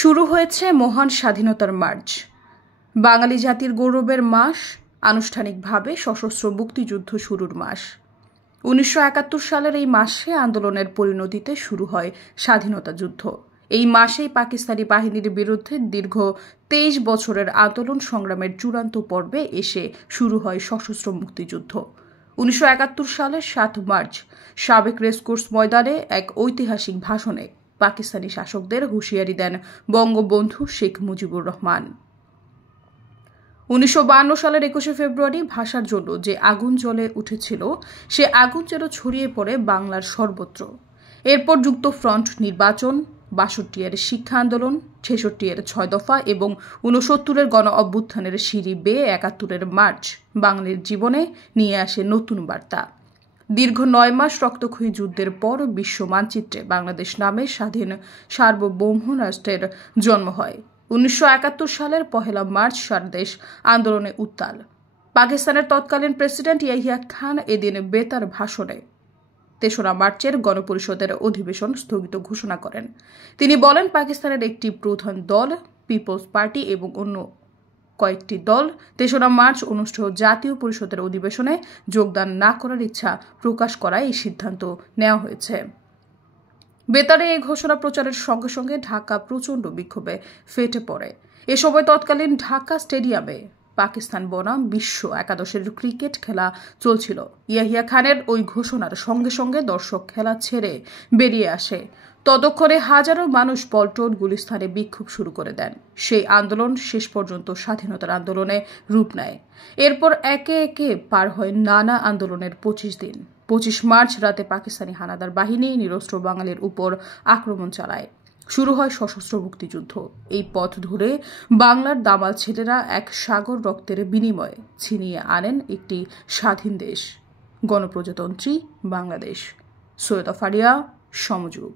শুরু হয়েছে মহান স্বাধীনতার মার্চ। বাঙালি জাতির গৌরবের মাস, আনুষ্ঠানিকভাবে সশস্ত্র মুক্তিযুদ্ধ শুরুর মাস। ১৯৭১ সালের এই মাসে আন্দোলনের পরিণতিতে শুরু হয় স্বাধীনতা যুদ্ধ। এই মাসেই পাকিস্তানি বাহিনীর বিরুদ্ধে দীর্ঘ ২৩ বছরের আন্দোলন সংগ্রামের চূড়ান্ত পর্বে এসে শুরু হয় সশস্ত্র মুক্তিযুদ্ধ। ১৯৭১ সালের ৭ মার্চ সাবেক রেসকোর্স ময়দানে এক ঐতিহাসিক ভাষণে পাকিস্তানি শাসকদের হুঁশিয়ারি দেন বঙ্গবন্ধু শেখ মুজিবুর রহমান। ১৯৫২ সালের ২১শে ফেব্রুয়ারি ভাষার জন্য যে আগুন জ্বলে উঠেছিল, সে আগুন যেন ছড়িয়ে পড়ে বাংলার সর্বত্র। এরপর যুক্তফ্রন্ট নির্বাচন, ৬২ এর শিক্ষা আন্দোলন, ৬৬ এর ৬ দফা এবং ৬৯ এর গণ অভ্যুত্থানের সিঁড়ি বেয়ে ৭১ এর মার্চ বাঙালির জীবনে নিয়ে আসে নতুন বার্তা। দীর্ঘ ৯ মাস রক্তক্ষয়ী যুদ্ধের পর বিশ্ব মানচিত্রে বাংলাদেশ নামে স্বাধীন সার্বভৌম রাষ্ট্রের জন্ম হয়। ১৯৭১ সালের ১ মার্চ সারা দেশ আন্দোলনে উত্তাল। পাকিস্তানের তৎকালীন প্রেসিডেন্ট ইয়াহিয়া খান এদিন বেতার ভাষণে ৩রা মার্চের গণপরিষদের অধিবেশন স্থগিত ঘোষণা করেন। তিনি বলেন, পাকিস্তানের একটি প্রধান দল পিপলস পার্টি এবং অন্য কয়েকটি দল ৩রা মার্চ অনুষ্ঠেয় জাতীয় পরিষদের অধিবেশনে যোগদান না করার ইচ্ছা প্রকাশ করায় এই সিদ্ধান্ত নেওয়া হয়েছে। বেতারে এই ঘোষণা প্রচারের সঙ্গে সঙ্গে ঢাকা প্রচণ্ড বিক্ষোভে ফেটে পড়ে। এ সময় তৎকালীন ঢাকা স্টেডিয়ামে পাকিস্তান বনাম বিশ্ব একাদশের ক্রিকেট খেলা চলছিল। ইয়াহিয়া খানের ওই ঘোষণার সঙ্গে সঙ্গে দর্শক খেলা ছেড়ে বেরিয়ে আসে। ততক্ষণে হাজারো মানুষ পল্টন, গুলিস্তানে বিক্ষোভ শুরু করে দেন। সেই আন্দোলন শেষ পর্যন্ত স্বাধীনতার আন্দোলনে রূপ নেয়। এরপর একে একে পার হয় নানা আন্দোলনের ২৫ দিন। ২৫ মার্চ রাতে পাকিস্তানি হানাদার বাহিনী নিরস্ত্র বাঙালির উপর আক্রমণ চালায়। শুরু হয় সশস্ত্র মুক্তিযুদ্ধ। এই পথ ধরে বাংলার দামাল ছেলেরা এক সাগর রক্তের বিনিময়ে ছিনিয়ে আনেন একটি স্বাধীন দেশ, গণপ্রজাতন্ত্রী বাংলাদেশ। সৈয়দা ফারিয়া, সমযুগ।